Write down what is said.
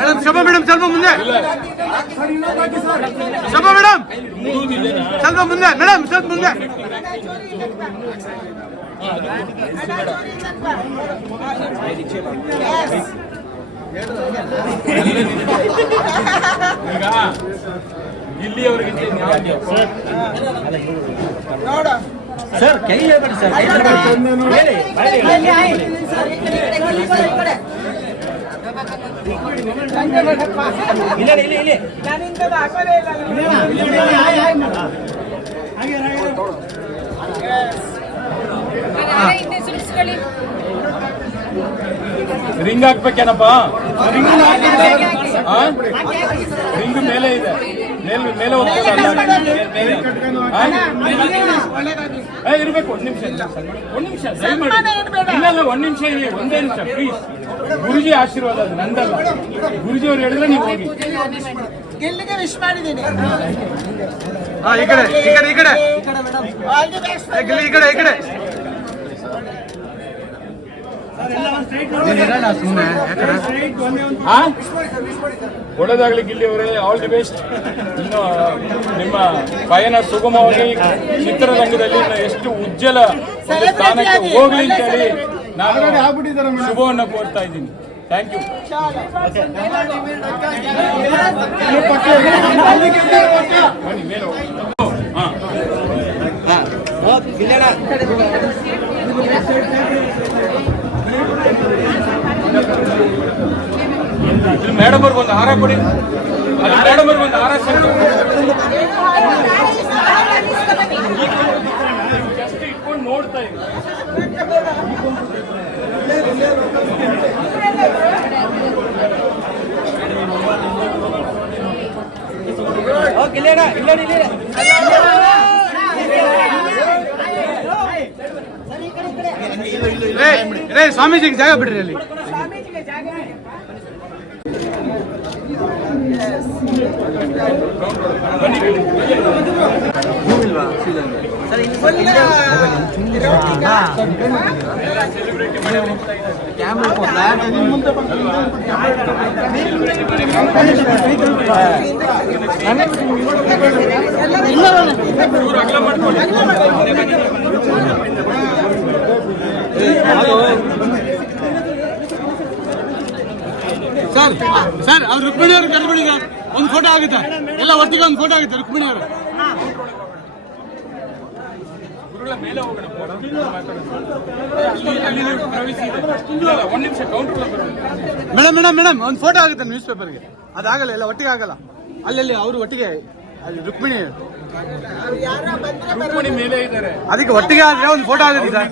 Madam Shobha madam ಸ್ವಲ್ಪ ಮುಂದೆ. Shobha madam ಸ್ವಲ್ಪ ಮುಂದೆ. ಮೇಡಮ್ ಸ್ವಲ್ಪ ಮುಂದೆ. ಇಲ್ಲಿಯವರೆಗಿಂತ ಸರ್ ಕೈ ಹೇಳ್ಬೇಡಿ ಸರ್, ಕೈ ಹೇಳಿ ಇಲ್ಲಿ ರಿಂಗ್ ಹಾಕ್ಬೇಕೇನಪ್ಪ? ರಿಂಗ್ ಮೇಲೆ ಇದೆ, ಮೇಲೆ ಇರ್ಬೇಕು. ಒಂದ್ ನಿಮಿಷ ಇಲ್ಲ, ಒಂದ್ ನಿಮಿಷ ಇರಿ, ಒಂದೇ ನಿಮಿಷ ಪ್ಲೀಸ್. ಗುರುಜಿ ಆಶೀರ್ವಾದ ಅದು ನಂದಲ್ಲ. ಗುರುಜಿ ಅವ್ರು ಹೇಳಿದ್ರೆ ನೀವು ಹೋಗಿ. ಗೆಲ್ಲಿಗೆ ವಿಶ್ ಮಾಡಿದ್ದೀನಿ. ಈ ಕಡೆ ಈ ಕಡೆ ಈ ಕಡೆ ಈ ಕಡೆ ಈ ಕಡೆ ಒಳ್ಳೆದಾಗ್ಲಿ ಗಿಲ್ಲಿ ಅವರೇ, ಆಲ್ ದಿ ಬೆಸ್ಟ್. ಇನ್ನು ನಿಮ್ಮ ಪಯಣ ಸುಗಮವಾಗಿ ಚಿತ್ರರಂಗದಲ್ಲಿ ಎಷ್ಟು ಉಜ್ವಲ ಒಂದು ಸ್ಥಾನಕ್ಕೆ ಹೋಗ್ಲಿ ಅಂತ ಹೇಳಿ ನಾನು ಶುಭವನ್ನು ಕೋರ್ತಾ ಇದ್ದೀನಿ. Thank you. ಮೇಡಮ್ ಅವ್ರಿಗೆ ಒಂದು ಹಾರ ಕೊಡಿ. ಮೇಡಮ್ ಅವ್ರಿಗೆ ಒಂದು ಹಾರ ಜಸ್ಟ್ ಇಟ್ಕೊಂಡು ನೋಡ್ತಾ ಇದ್ದೀನಿ. ಸ್ವಾಮೀಜಿಗೆ ಜಾಗ ಬಿಡ್ರಿ ಅಲ್ಲಿ. ಸರ್ ಸರ್ ಅವ್ರು ರುಕ್ಮಿಣಿ ಅವರು ಕರ್ಬಿಡಿ, ಒಂದು ಫೋಟೋ ಆಗುತ್ತೆ, ಎಲ್ಲ ಒಟ್ಟಿಗೆ ಒಂದು ಫೋಟೋ ಆಗುತ್ತೆ. ರುಕ್ಮಿಣಿ ಅವರು ಮೇಲೆ ಹೋಗೋಣ. ಮೇಡಮ್ ಮೇಡಮ್ ಮೇಡಮ್ ಒಂದು ಫೋಟೋ ಆಗುತ್ತೆ ನ್ಯೂಸ್ ಪೇಪರ್ಗೆ. ಅದಾಗಲ್ಲ, ಎಲ್ಲ ಒಟ್ಟಿಗೆ ಆಗಲ್ಲ. ಅಲ್ಲಿ ಅವರು ಒಟ್ಟಿಗೆ ಅಲ್ಲಿ ರುಕ್ಮಿಣಿ ಮೇಲೆ ಇದ್ದಾರೆ, ಅದಕ್ಕೆ ಒಟ್ಟಿಗೆ ಆದ್ರೆ ಒಂದು ಫೋಟೋ ಆಗುತ್ತೆ ಸರ್.